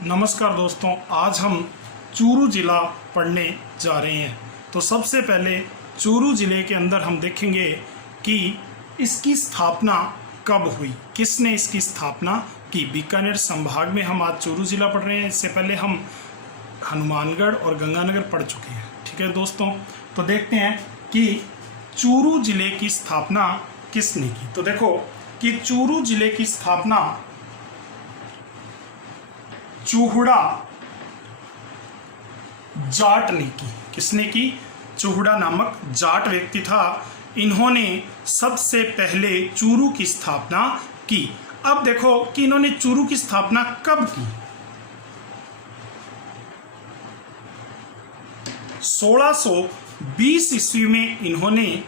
नमस्कार दोस्तों, आज हम चूरू ज़िला पढ़ने जा रहे हैं। तो सबसे पहले चूरू ज़िले के अंदर हम देखेंगे कि इसकी स्थापना कब हुई, किसने इसकी स्थापना की। बीकानेर संभाग में हम आज चूरू ज़िला पढ़ रहे हैं। इससे पहले हम हनुमानगढ़ और गंगानगर पढ़ चुके हैं। ठीक है दोस्तों, तो देखते हैं कि चूरू ज़िले की स्थापना किसने की। तो देखो कि चूरू ज़िले की स्थापना चूहुड़ा जाट ने की। किसने की? चूहुड़ा नामक जाट व्यक्ति था। इन्होंने सबसे पहले चूरू की स्थापना की। अब देखो कि इन्होंने चूरू की स्थापना कब की। 1620 ईस्वी में इन्होंने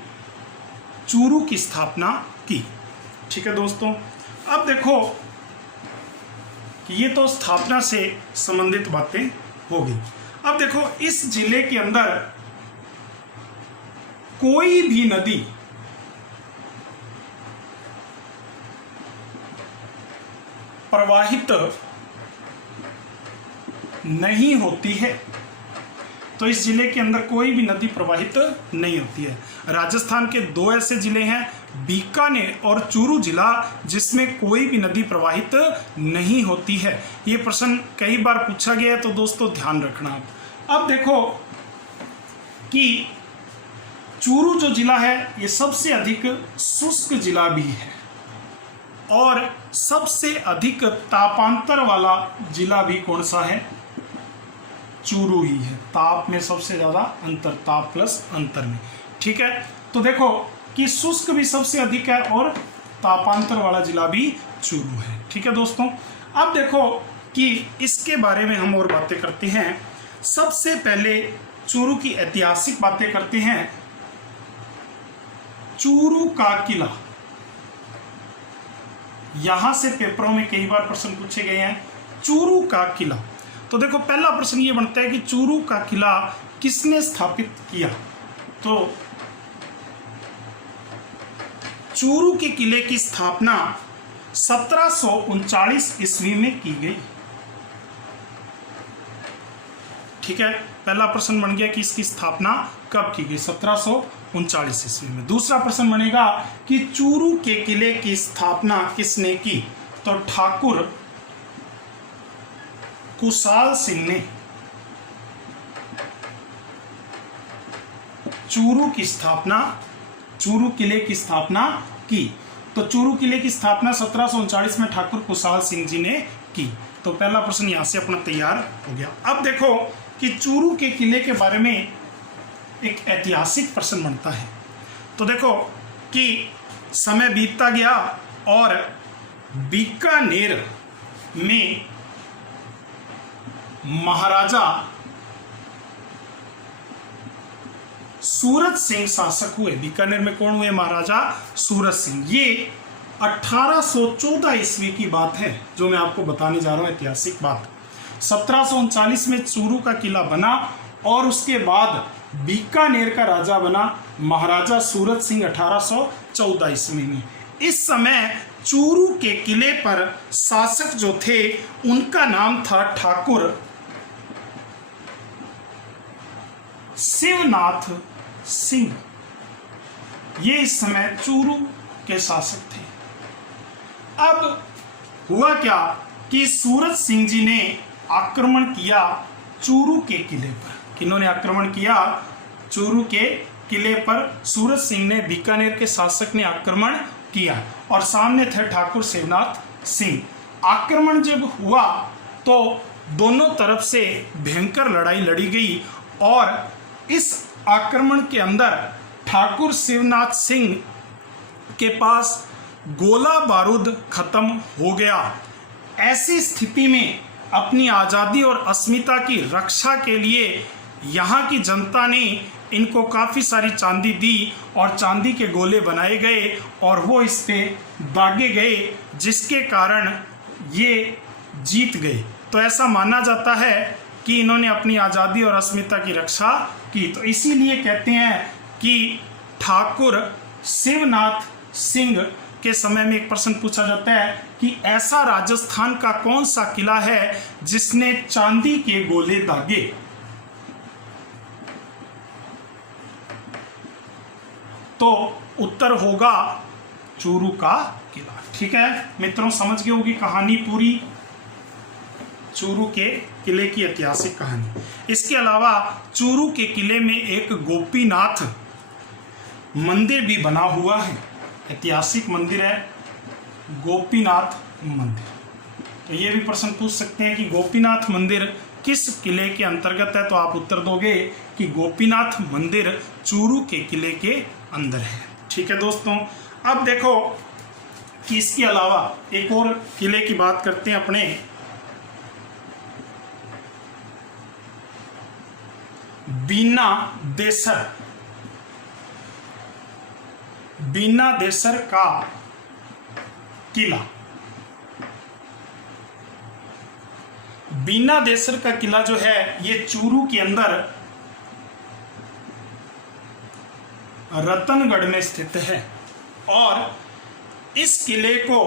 चूरू की स्थापना की। ठीक है दोस्तों, अब देखो कि ये तो स्थापना से संबंधित बातें हो गई। अब देखो इस जिले के अंदर कोई भी नदी प्रवाहित नहीं होती है। तो इस जिले के अंदर कोई भी नदी प्रवाहित नहीं होती है। राजस्थान के दो ऐसे जिले हैं, बीकानेर और चूरू जिला, जिसमें कोई भी नदी प्रवाहित नहीं होती है। ये प्रश्न कई बार पूछा गया है, तो दोस्तों ध्यान रखना। अब देखो कि चूरू जो जिला है ये सबसे अधिक शुष्क जिला भी है और सबसे अधिक तापांतर वाला जिला भी कौन सा है? चूरू ही है। ताप में सबसे ज्यादा अंतर, ताप प्लस अंतर में। ठीक है, तो देखो कि शुष्क भी सबसे अधिक है और तापांतर वाला जिला भी चूरू है। ठीक है दोस्तों, अब देखो कि इसके बारे में हम और बातें करते हैं। सबसे पहले चूरू की ऐतिहासिक बातें करते हैं। चूरू का किला, यहां से पेपरों में कई बार प्रश्न पूछे गए हैं। चूरू का किला, तो देखो पहला प्रश्न ये बनता है कि चूरू का किला किसने स्थापित किया। तो चूरू के किले की स्थापना 1739 ईस्वी में की गई। ठीक है, पहला प्रश्न बन गया कि इसकी स्थापना कब की गई, 1739 ईस्वी में। दूसरा प्रश्न बनेगा कि चूरू के किले की स्थापना किसने की। तो ठाकुर कुशाल सिंह ने चूरू किले की स्थापना की। तो चूरू किले की स्थापना 1739 में ठाकुर कुशाल सिंह जी ने की। तो पहला प्रश्न यहां से अपना तैयार हो गया। अब देखो कि चूरू के किले के बारे में एक ऐतिहासिक प्रश्न बनता है। तो देखो कि समय बीतता गया और बीकानेर में महाराजा सूरत सिंह शासक हुए। बीकानेर में कौन हुए? महाराजा सूरत सिंह। ये 1814 ईस्वी की बात है जो मैं आपको बताने जा रहा हूं, ऐतिहासिक बात। 1739 में चूरू का किला बना और उसके बाद बीकानेर का राजा बना महाराजा सूरत सिंह 1814 ईस्वी में। इस समय चूरू के किले पर शासक जो थे उनका नाम था ठाकुर शिवनाथ सिंह। ये इस समय चूरू के शासक थे। अब हुआ क्या कि सूरत सिंह जी ने आक्रमण किया चूरू के किले पर। किन्होंने आक्रमण किया? चूरू के किले पर सूरत सिंह ने, बीकानेर के शासक ने आक्रमण किया और सामने थे ठाकुर शिवनाथ सिंह। आक्रमण जब हुआ तो दोनों तरफ से भयंकर लड़ाई लड़ी गई और इस आक्रमण के अंदर ठाकुर शिवनाथ सिंह के पास गोला बारूद खत्म हो गया। ऐसी स्थिति में अपनी आज़ादी और अस्मिता की रक्षा के लिए यहाँ की जनता ने इनको काफ़ी सारी चांदी दी और चांदी के गोले बनाए गए और वो इस पे दागे गए, जिसके कारण ये जीत गए। तो ऐसा माना जाता है कि इन्होंने अपनी आज़ादी और अस्मिता की रक्षा की। तो इसीलिए कहते हैं कि ठाकुर शिवनाथ सिंह के समय में एक प्रश्न पूछा जाता है कि ऐसा राजस्थान का कौन सा किला है जिसने चांदी के गोले दागे। तो उत्तर होगा चूरू का किला। ठीक है मित्रों, समझ गए होगी कहानी पूरी, चूरू के किले की ऐतिहासिक कहानी। इसके अलावा चूरू के किले में एक गोपीनाथ मंदिर भी बना हुआ है, ऐतिहासिक मंदिर है गोपीनाथ मंदिर। तो ये भी प्रश्न पूछ सकते हैं कि गोपीनाथ मंदिर किस किले के अंतर्गत है, तो आप उत्तर दोगे कि गोपीनाथ मंदिर चूरू के किले के अंदर है। ठीक है दोस्तों, अब देखो कि इसके अलावा एक और किले की बात करते हैं अपने, बीना देसर। बीना देसर का किला, बीना देसर का किला जो है ये चूरू के अंदर रतनगढ़ में स्थित है और इस किले को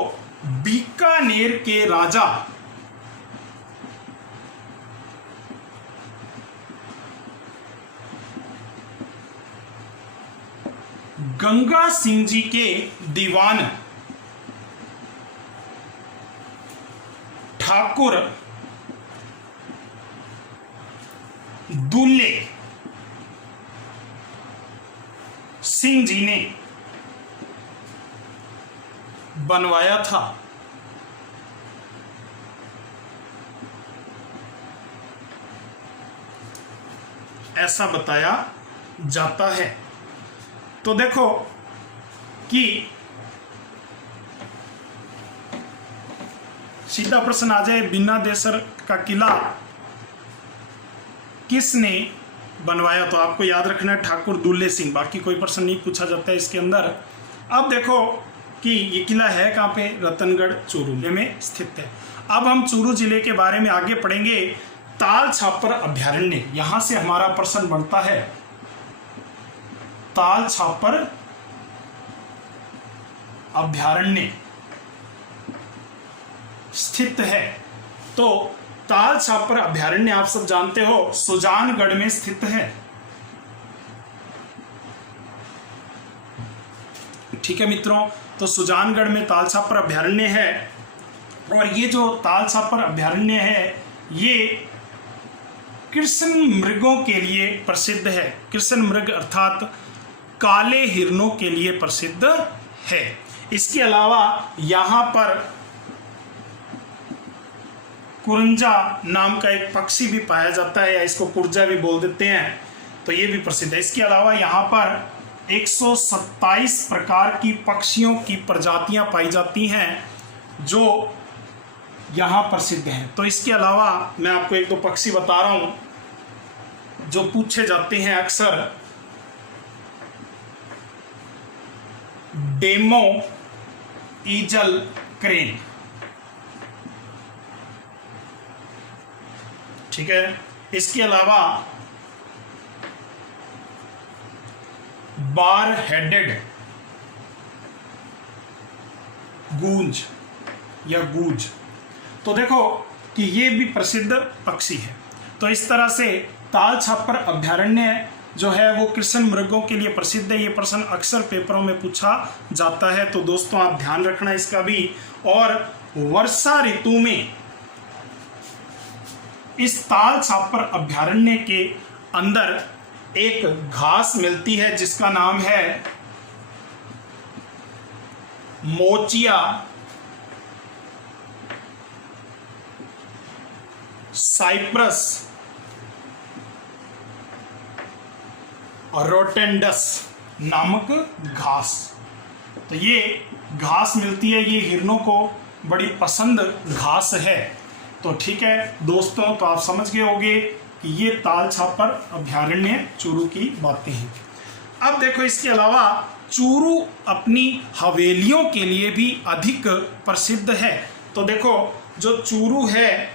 बीकानेर के राजा गंगा सिंह जी के दीवान ठाकुर दुल्ले सिंह जी ने बनवाया था। ऐसा बताया जाता है। तो देखो कि सीधा प्रश्न आ जाए, बीना देसर का किला किसने बनवाया, तो आपको याद रखना है ठाकुर दुल्ले सिंह, बाकी कोई प्रश्न नहीं पूछा जाता है इसके अंदर। अब देखो कि ये किला है कहाँ पे, रतनगढ़ चूरू में स्थित है। अब हम चूरू जिले के बारे में आगे पढ़ेंगे। ताल छापर अभ्यारण्य, यहां से हमारा प्रश्न बनता है, ताल छापर अभ्यारण्य स्थित है। तो ताल छापर अभ्यारण्य आप सब जानते हो सुजानगढ़ में स्थित है। ठीक है मित्रों, तो सुजानगढ़ में ताल छापर अभ्यारण्य है। और ये जो ताल छापर अभ्यारण्य है ये कृष्ण मृगों के लिए प्रसिद्ध है। कृष्ण मृग अर्थात काले हिरणों के लिए प्रसिद्ध है। इसके अलावा यहां पर कुरंजा नाम का एक पक्षी भी पाया जाता है, या इसको कुर्जा भी बोल देते हैं, तो ये भी प्रसिद्ध है। इसके अलावा यहाँ पर 127 प्रकार की पक्षियों की प्रजातियां पाई जाती हैं जो यहाँ प्रसिद्ध हैं। तो इसके अलावा मैं आपको एक दो पक्षी बता रहा हूँ जो पूछे जाते हैं अक्सर। डेमो ईजल क्रेन, ठीक है। इसके अलावा बार हेडेड गूंज या गूंज, तो देखो कि ये भी प्रसिद्ध पक्षी है। तो इस तरह से ताल छापर अभ्यारण्य जो है वो कृष्ण मृगों के लिए प्रसिद्ध है। ये प्रश्न अक्सर पेपरों में पूछा जाता है, तो दोस्तों आप ध्यान रखना इसका भी। और वर्षा ऋतु में इस ताल छापर अभ्यारण्य के अंदर एक घास मिलती है जिसका नाम है मोचिया साइप्रस और रोटेंडस नामक घास। तो ये घास मिलती है, ये हिरणों को बड़ी पसंद घास है। तो ठीक है दोस्तों, तो आप समझ गए होंगे कि ये ताल छापर अभ्यारण्य चूरू की बातें हैं। अब देखो इसके अलावा चूरू अपनी हवेलियों के लिए भी अधिक प्रसिद्ध है। तो देखो जो चूरू है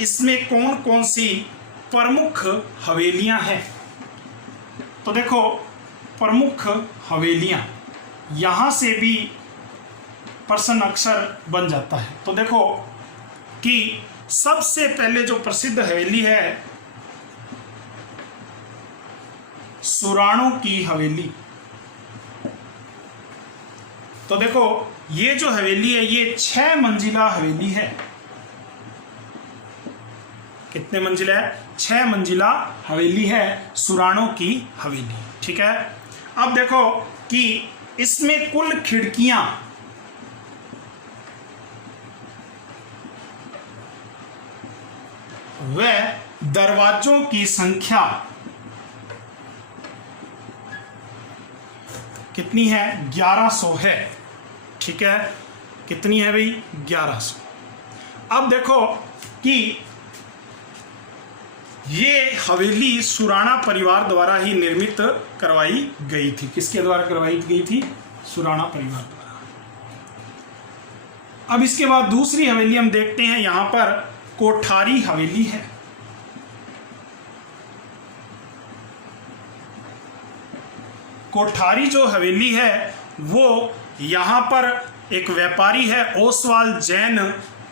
इसमें कौन कौन सी प्रमुख हवेलियां हैं, तो देखो प्रमुख हवेलियां, यहां से भी प्रश्न अक्सर बन जाता है। तो देखो कि सबसे पहले जो प्रसिद्ध हवेली है सुराणों की हवेली। तो देखो ये जो हवेली है ये 6 मंजिला हवेली है। कितने मंजिला है? 6 मंजिला हवेली है सुराणों की हवेली। ठीक है, अब देखो कि इसमें कुल खिड़कियां व दरवाजों की संख्या कितनी है? 1100 है। ठीक है, कितनी है भाई? 1100। अब देखो कि ये हवेली सुराणा परिवार द्वारा ही निर्मित करवाई गई थी। किसके द्वारा करवाई गई थी? सुराणा परिवार द्वारा। अब इसके बाद दूसरी हवेली हम देखते हैं, यहां पर कोठारी हवेली है। कोठारी जो हवेली है वो यहां पर एक व्यापारी है ओसवाल जैन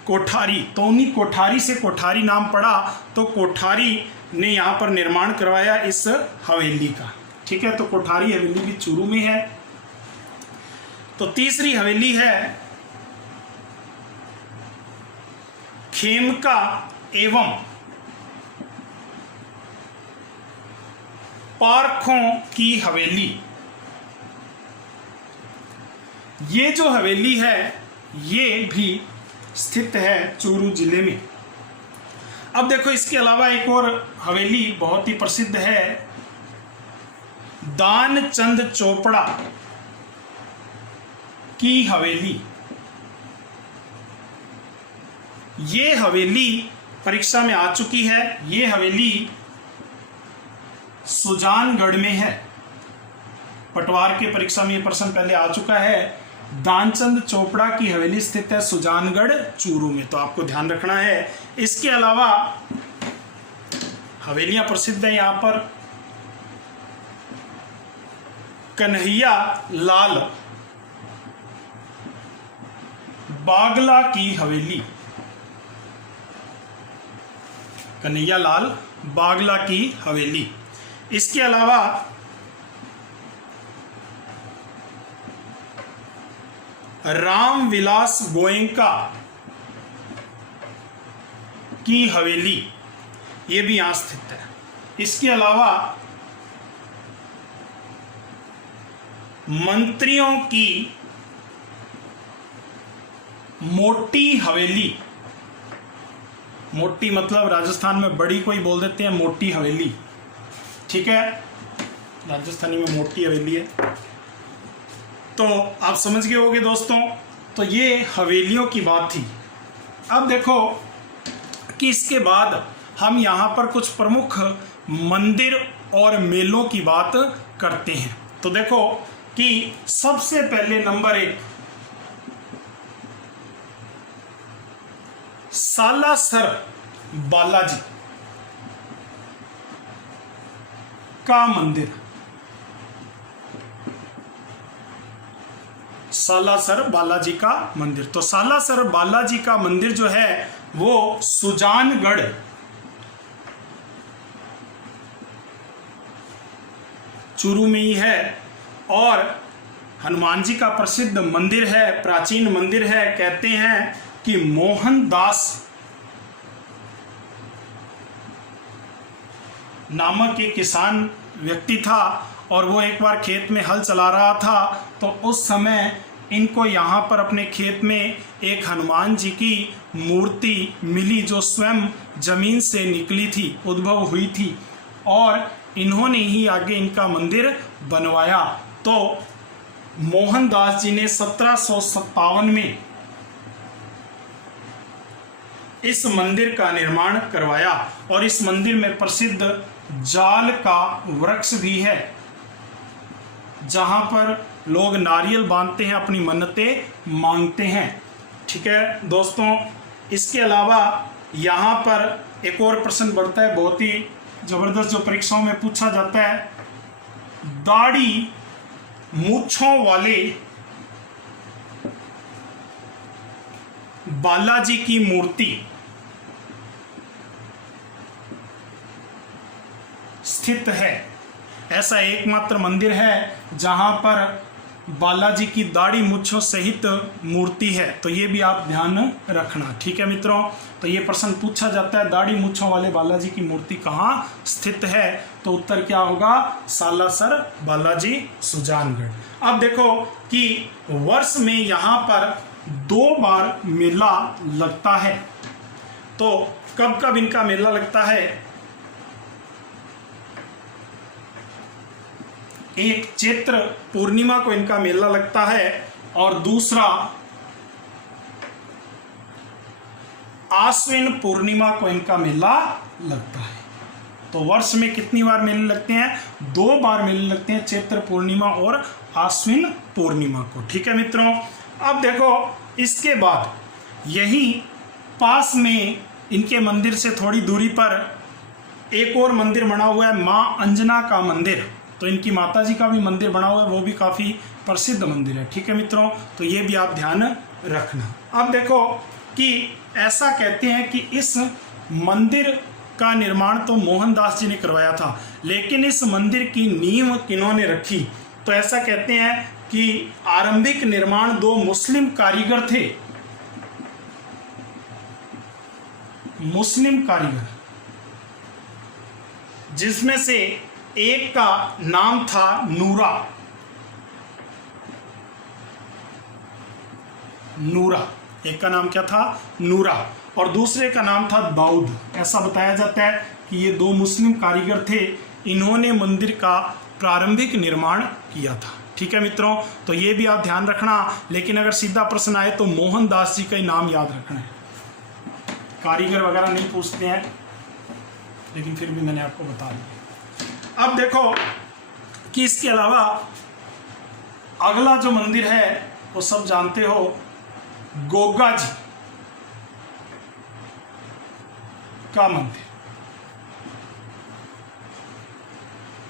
कोठारी, तो उन्हीं कोठारी से कोठारी नाम पड़ा, तो कोठारी ने यहां पर निर्माण करवाया इस हवेली का। ठीक है, तो कोठारी हवेली भी चूरू में है। तो तीसरी हवेली है खेमका एवं पारखों की हवेली। ये जो हवेली है ये भी स्थित है चूरू जिले में। अब देखो इसके अलावा एक और हवेली बहुत ही प्रसिद्ध है, दानचंद चोपड़ा की हवेली। ये हवेली परीक्षा में आ चुकी है। ये हवेली सुजानगढ़ में है। पटवार के परीक्षा में ये प्रश्न पहले आ चुका है। दानचंद चोपड़ा की हवेली स्थित है सुजानगढ़ चूरू में, तो आपको ध्यान रखना है। इसके अलावा हवेलियां प्रसिद्ध है यहां पर कन्हैया लाल बागला की हवेली। कन्हैया लाल बागला की हवेली। इसके अलावा रामविलास गोयंका की हवेली, ये भी यहां स्थित है। इसके अलावा मंत्रियों की मोटी हवेली, मोटी मतलब राजस्थान में बड़ी कोई बोल देते हैं मोटी हवेली। ठीक है, राजस्थानी में मोटी हवेली है। तो आप समझ गए होंगे दोस्तों। तो ये हवेलियों की बात थी। अब देखो कि इसके बाद हम यहाँ पर कुछ प्रमुख मंदिर और मेलों की बात करते हैं। तो देखो कि सबसे पहले नंबर 1 सालासर बालाजी का मंदिर। सालासर बालाजी का मंदिर। तो सालासर बालाजी का मंदिर जो है वो सुजानगढ़ चूरू में ही है और हनुमान जी का प्रसिद्ध मंदिर है, प्राचीन मंदिर है। कहते हैं कि मोहनदास नामक एक किसान व्यक्ति था और वो एक बार खेत में हल चला रहा था, तो उस समय इनको यहाँ पर अपने खेत में एक हनुमान जी की मूर्ति मिली जो स्वयं जमीन से निकली थी, उद्भव हुई थी, और इन्होंने ही आगे इनका मंदिर बनवाया। तो मोहनदास जी ने 1757 में इस मंदिर का निर्माण करवाया और इस मंदिर में प्रसिद्ध जाल का वृक्ष भी है जहां पर लोग नारियल बांधते हैं, अपनी मन्नतें मांगते हैं। ठीक है दोस्तों, इसके अलावा यहाँ पर एक और प्रश्न बढ़ता है, बहुत ही जबरदस्त, जो परीक्षाओं में पूछा जाता है। दाढ़ी मूंछों वाले बालाजी की मूर्ति स्थित है। ऐसा एकमात्र मंदिर है जहां पर बालाजी की दाढ़ी मूंछों सहित मूर्ति है। तो ये भी आप ध्यान रखना, ठीक है मित्रों। तो ये प्रश्न पूछा जाता है, दाढ़ी मूंछों वाले बालाजी की मूर्ति कहाँ स्थित है? तो उत्तर क्या होगा? सालासर बालाजी, सुजानगढ़। अब देखो कि वर्ष में यहाँ पर 2 बार मेला लगता है। तो कब कब इनका मेला लगता है? एक चैत्र पूर्णिमा को इनका मेला लगता है और दूसरा आश्विन पूर्णिमा को इनका मेला लगता है। तो वर्ष में कितनी बार मेले लगते हैं? 2 बार मेले लगते हैं, चैत्र पूर्णिमा और आश्विन पूर्णिमा को, ठीक है मित्रों। अब देखो इसके बाद यही पास में इनके मंदिर से थोड़ी दूरी पर एक और मंदिर बना हुआ है, मां अंजना का मंदिर। तो इनकी माता जी का भी मंदिर बना हुआ है, वो भी काफ़ी प्रसिद्ध मंदिर है, ठीक है मित्रों। तो ये भी आप ध्यान रखना। अब देखो कि ऐसा कहते हैं कि इस मंदिर का निर्माण तो मोहनदास जी ने करवाया था, लेकिन इस मंदिर की नींव किन्होंने रखी? तो ऐसा कहते हैं कि आरंभिक निर्माण 2 मुस्लिम कारीगर थे। मुस्लिम कारीगर, जिसमें से एक का नाम था नूरा। एक का नाम क्या था? नूरा। और दूसरे का नाम था दाऊद। ऐसा बताया जाता है कि ये 2 मुस्लिम कारीगर थे, इन्होंने मंदिर का प्रारंभिक निर्माण किया था, ठीक है मित्रों। तो ये भी आप ध्यान रखना। लेकिन अगर सीधा प्रश्न आए तो मोहनदास जी का ही नाम याद रखना है, कारीगर वगैरह नहीं पूछते हैं, लेकिन फिर भी मैंने आपको बता दिया। अब देखो कि इसके अलावा अगला जो मंदिर है वो सब जानते हो, गोगा जी का मंदिर।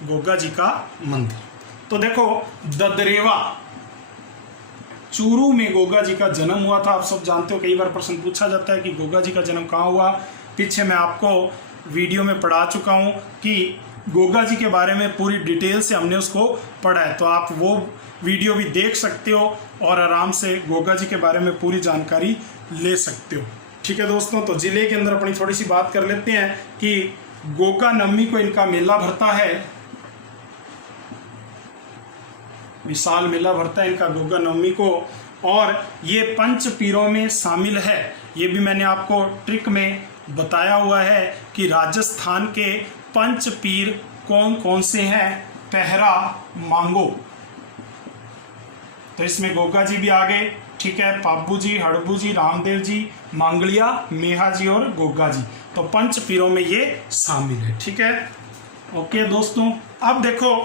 गोगा जी का मंदिर, तो देखो ददरेवा चूरू में गोगा जी का जन्म हुआ था। आप सब जानते हो, कई बार प्रश्न पूछा जाता है कि गोगा जी का जन्म कहाँ हुआ। पीछे मैं आपको वीडियो में पढ़ा चुका हूँ कि गोगा जी के बारे में पूरी डिटेल से हमने उसको पढ़ा है, तो आप वो वीडियो भी देख सकते हो और आराम से गोगा जी के बारे में पूरी जानकारी ले सकते हो, ठीक है दोस्तों। तो जिले के अंदर अपनी थोड़ी सी बात कर लेते हैं कि गोगा नवमी को इनका मेला भरता है, विशाल मेला भरता है इनका गोगा नवमी को, और ये 5 पीरों में शामिल है। ये भी मैंने आपको ट्रिक में बताया हुआ है कि राजस्थान के 5 पीर कौन कौन से हैं। पहरा मांगो, तो इसमें गोगा जी भी आ गए, ठीक है। पाबू जी, हड़बू जी, रामदेव जी, मांगलिया, मेहा जी और गोगा जी, तो 5 पीरों में ये शामिल है, ठीक है। ओके दोस्तों, अब देखो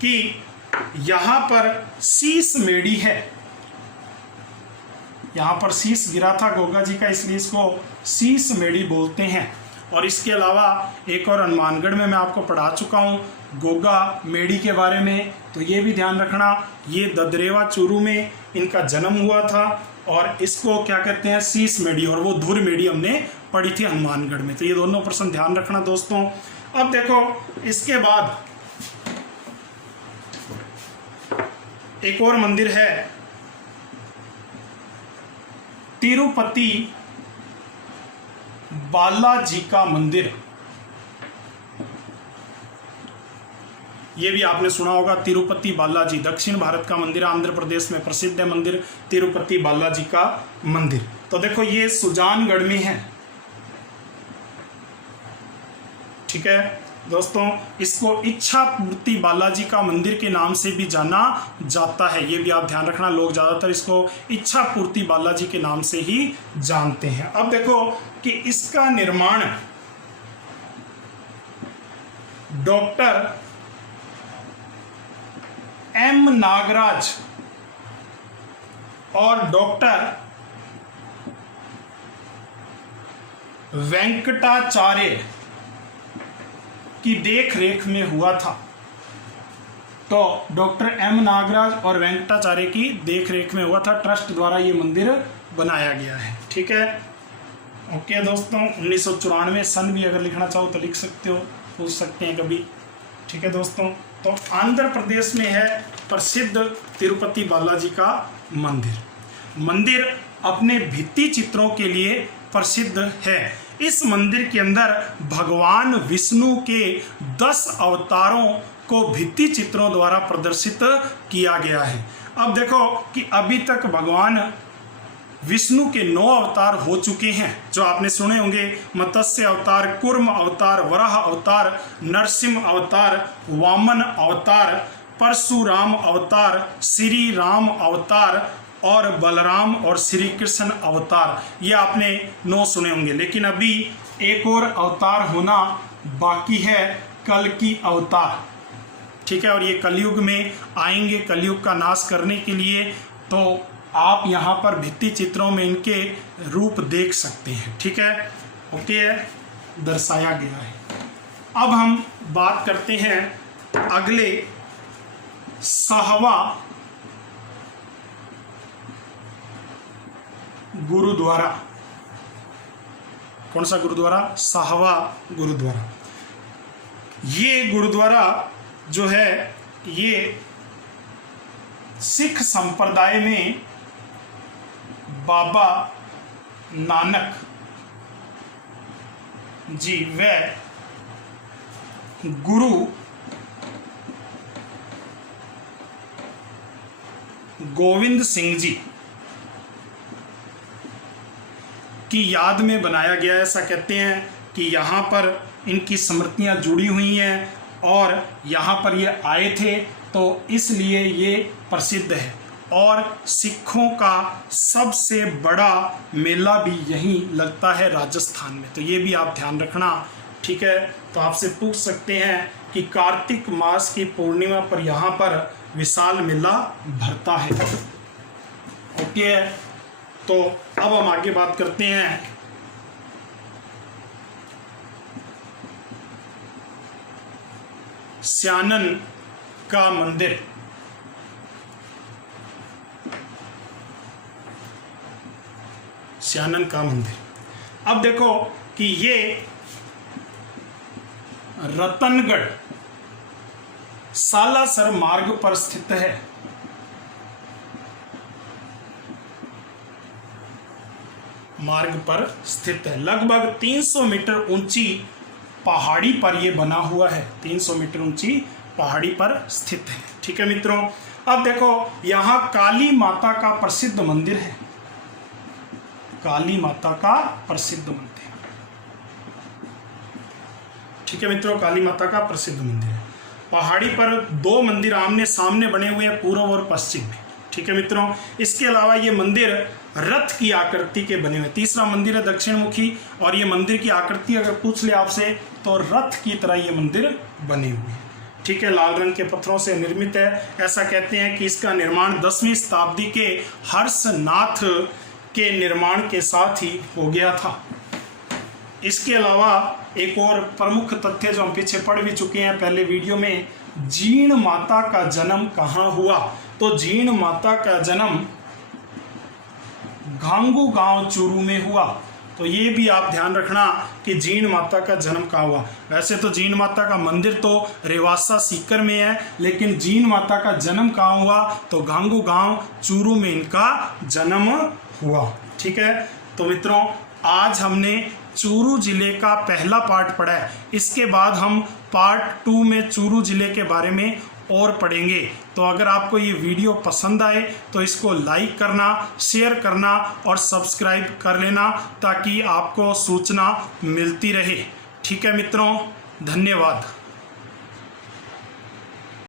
कि यहाँ पर शीश मेढ़ी है, यहाँ पर शीश गिरा था गोगा जी का, इसलिए इसको शीश मेढ़ी बोलते हैं। और इसके अलावा एक और हनुमानगढ़ में मैं आपको पढ़ा चुका हूँ गोगा मेढ़ी के बारे में, तो ये भी ध्यान रखना। ये ददरेवा चूरू में इनका जन्म हुआ था और इसको क्या कहते हैं? शीश मेढ़ी, और वो धुर मेढ़ी हमने पढ़ी थी हनुमानगढ़ में। तो ये दोनों प्रश्न ध्यान रखना दोस्तों। अब देखो इसके बाद एक और मंदिर है, तिरुपति बालाजी का मंदिर। ये भी आपने सुना होगा, तिरुपति बालाजी दक्षिण भारत का मंदिर, आंध्र प्रदेश में प्रसिद्ध है मंदिर तिरुपति बालाजी का मंदिर। तो देखो ये सुजानगढ़ में है, ठीक है दोस्तों। इसको इच्छा पूर्ति बालाजी का मंदिर के नाम से भी जाना जाता है, ये भी आप ध्यान रखना। लोग ज़्यादातर इसको इच्छा पूर्ति बालाजी के नाम से ही जानते हैं। अब देखो कि इसका निर्माण डॉक्टर एम नागराज और डॉक्टर वेंकटाचार्य की देख रेख में हुआ था। तो डॉक्टर एम नागराज और वेंकटाचार्य की देख रेख में हुआ था, ट्रस्ट द्वारा ये मंदिर बनाया गया है। ठीक है, ओके दोस्तों। 1994 सन भी अगर लिखना चाहो तो लिख सकते हो, पूछ सकते हैं कभी। ठीक है दोस्तों, तो आंध्र प्रदेश में है प्रसिद्ध तिरुपति बालाजी का मंदिर। मंदिर अपने भित्ति चित्रों के लिए प्रसिद्ध है। इस मंदिर के अंदर भगवान विष्णु के 10 अवतारों को भित्ति चित्रों द्वारा प्रदर्शित किया गया है। अब देखो कि अभी तक भगवान विष्णु के 9 अवतार हो चुके हैं, जो आपने सुने होंगे। मत्स्य अवतार, कूर्म अवतार, वराह अवतार, नरसिंह अवतार, वामन अवतार, परशुराम अवतार, श्री राम अवतार और बलराम और श्री कृष्ण अवतार। ये आपने 9 सुने होंगे। लेकिन अभी एक और अवतार होना बाकी है, कल्कि अवतार। ठीक है, और ये कलयुग में आएंगे कलयुग का नाश करने के लिए। तो आप यहाँ पर भित्ति चित्रों में इनके रूप देख सकते हैं। ठीक है, ओके, दर्शाया गया है। अब हम बात करते हैं अगले 6वां गुरुद्वारा। कौन सा गुरुद्वारा? 6वां गुरुद्वारा। ये गुरुद्वारा जो है ये सिख संप्रदाय में बाबा नानक जी व गुरु गोविंद सिंह जी की याद में बनाया गया है। ऐसा कहते हैं कि यहाँ पर इनकी स्मृतियाँ जुड़ी हुई हैं और यहाँ पर ये आए थे, तो इसलिए ये प्रसिद्ध है। और सिखों का सबसे बड़ा मेला भी यहीं लगता है, राजस्थान में। तो ये भी आप ध्यान रखना। ठीक है, तो आपसे पूछ सकते हैं कि कार्तिक मास की पूर्णिमा पर यहाँ पर विशाल मेला भरता है। ओके, तो अब हम आगे बात करते हैं स्यानन का मंदिर। स्यानन का मंदिर। अब देखो कि ये रतनगढ़ सालासर मार्ग पर स्थित है। मार्ग पर स्थित है। लगभग 300 मीटर ऊंची पहाड़ी पर यह बना हुआ है। 300 मीटर ऊंची पहाड़ी पर स्थित है। ठीक है मित्रों, अब देखो यहां काली माता का प्रसिद्ध मंदिर है। काली माता का प्रसिद्ध मंदिर। ठीक है मित्रों, काली माता का प्रसिद्ध मंदिर है। पहाड़ी पर 2 मंदिर आमने सामने बने हुए हैं, पूर्व और पश्चिम में। ठीक है मित्रों, इसके अलावा ये मंदिर रथ की आकृति के बने हुए। तीसरा मंदिर है दक्षिण मुखी, और ये मंदिर की आकृति अगर पूछ ले आपसे तो रथ की तरह ये मंदिर बने हुए हैं। ठीक है, लाल रंग के पत्थरों से निर्मित है। ऐसा कहते हैं कि इसका निर्माण 10वीं शताब्दी के हर्षनाथ के निर्माण के साथ ही हो गया था। इसके अलावा एक और प्रमुख तथ्य जो हम पीछे पढ़ भी चुके हैं पहले वीडियो में, जीण माता का जन्म कहाँ हुआ? तो जीण माता का जन्म घांगू गांव चूरू में हुआ। तो ये भी आप ध्यान रखना कि जीण माता का जन्म कहाँ हुआ। वैसे तो जीण माता का मंदिर तो रेवासा सीकर में है, लेकिन जीण माता का जन्म कहाँ हुआ? तो घांगू गांव चूरू में इनका जन्म हुआ। ठीक है, तो मित्रों आज हमने चूरू जिले का पहला पार्ट पढ़ा है। इसके बाद हम पार्ट 2 में चूरू जिले के बारे में और पढ़ेंगे। तो अगर आपको ये वीडियो पसंद आए तो इसको लाइक करना, शेयर करना और सब्सक्राइब कर लेना, ताकि आपको सूचना मिलती रहे। ठीक है मित्रों, धन्यवाद।